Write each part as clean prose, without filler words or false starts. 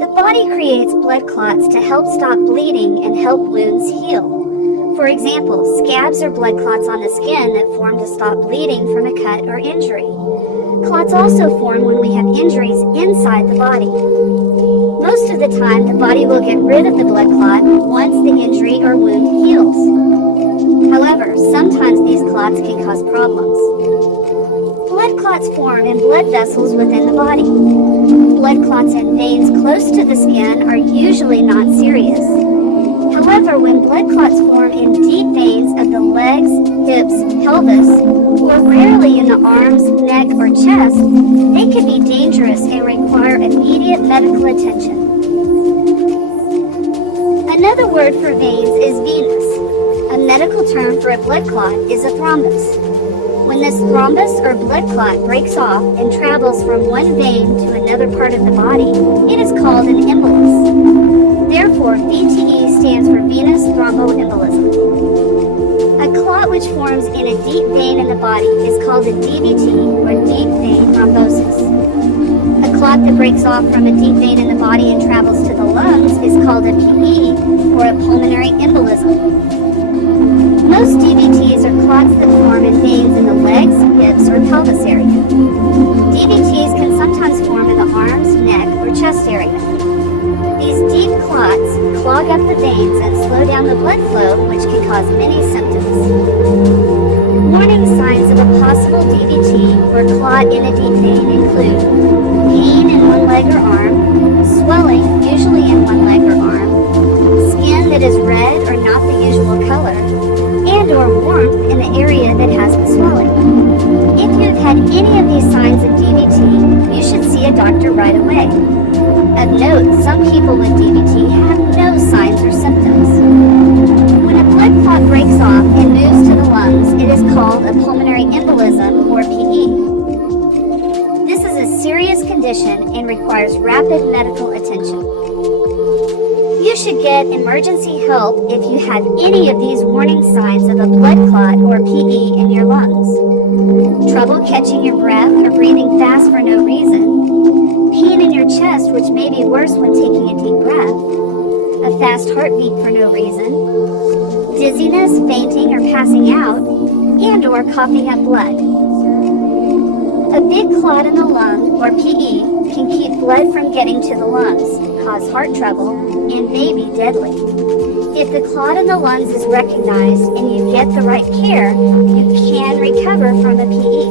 The body creates blood clots to help stop bleeding and help wounds heal. For example, scabs are blood clots on the skin that form to stop bleeding from a cut or injury. Clots also form when we have injuries inside the body. Most of the time, the body will get rid of the blood clot once the injury or wound heals. However, sometimes these clots can cause problems. Blood clots form in blood vessels within the body. Blood clots in veins close to the skin are usually not serious. However, when blood clots form in deep veins of the legs, hips, pelvis, or rarely in the arms, neck, or chest, they can be dangerous and require immediate medical attention. Another word for veins is venous. A medical term for a blood clot is a thrombus. When this thrombus or blood clot breaks off and travels from one vein to another part of the body, it is called an embolus. Therefore, VTE stands for venous thromboembolism. A clot which forms in a deep vein in the body is called a DVT, or deep vein thrombosis. A clot that breaks off from a deep vein in the body and travels to the lungs is called a PE, or a pulmonary embolism. Most DVTs are clots that form in veins in the legs, hips, or pelvis area. DVTs can sometimes form in the arms, neck, or chest area. These deep clots clog up the veins and slow down the blood flow, which can cause many symptoms. Warning signs of a possible DVT or clot in a deep vein include pain in one leg or arm, swelling, usually in one leg or arm, skin that is red or not the usual color, and or warmth in the area that has the swelling. If you have had any of these signs of DVT, you should see a doctor right away. Of note, some people with DVT have no signs or symptoms. When a blood clot breaks off and moves to the lungs, it is called a pulmonary embolism, or PE. This is a serious condition and requires rapid medical attention. You should get emergency help if you have any of these warning signs of a blood clot or PE in your lungs. Trouble catching your breath or breathing fast for no reason. Pain in your chest, which may be worse when taking a deep breath. A fast heartbeat for no reason. Dizziness, fainting, or passing out, and or coughing up blood. A big clot in the lung, or PE, can keep blood from getting to the lungs, cause heart trouble, and may be deadly. If the clot in the lungs is recognized and you get the right care, you can recover from a PE.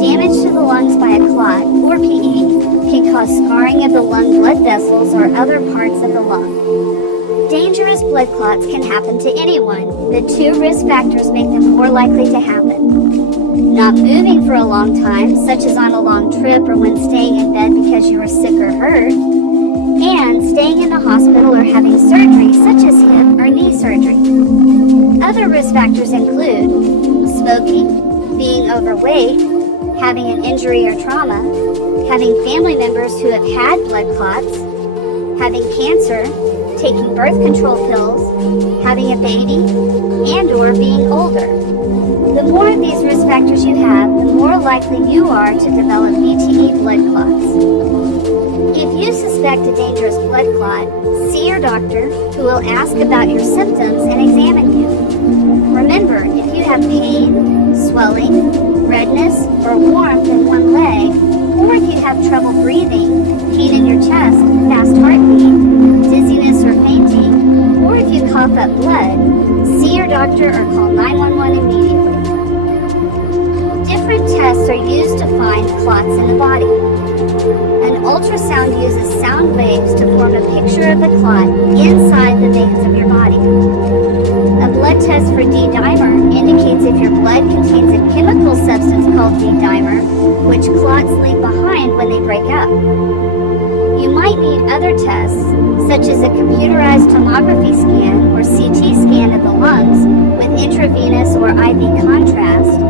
Damage to the lungs by a clot, or PE, can cause scarring of the lung blood vessels or other parts of the lung. Dangerous blood clots can happen to anyone. The two risk factors make them more likely to happen. Not moving for a long time, such as on a long trip or when staying in bed because you are sick or hurt, and staying in the hospital or having surgery such as hip or knee surgery. Other risk factors include smoking, being overweight, having an injury or trauma, having family members who have had blood clots, having cancer, taking birth control pills, having a baby, and or being older. The more of these risk factors you have, the more likely you are to develop VTE blood clots. If you suspect a dangerous blood clot, see your doctor, who will ask about your symptoms and examine you. Remember, if you have pain, swelling, redness, or warmth in one leg, or if you have trouble breathing, pain in your chest, fast heartbeat, dizziness or fainting, or if you cough up blood, see your doctor or call 911 immediately. Different tests are used to find clots in the body. An ultrasound uses sound waves to form a picture of the clot inside the veins of your body. A blood test for D-dimer indicates if your blood contains a chemical substance called D-dimer, which clots leave behind when they break up. You might need other tests, such as a computerized tomography scan or CT scan of the lungs with intravenous or IV contrast,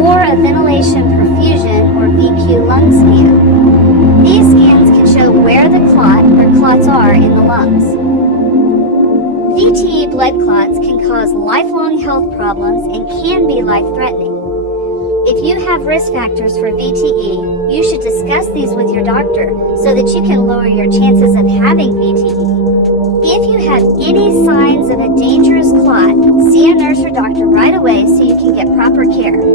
or a ventilation perfusion or VQ lung scan. These scans can show where the clot or clots are in the lungs. VTE blood clots can cause lifelong health problems and can be life-threatening. If you have risk factors for VTE, You should discuss these with your doctor so that you can lower your chances of having VTE. If you have any signs of a dangerous clot, see a nurse or doctor right away so you can get proper care.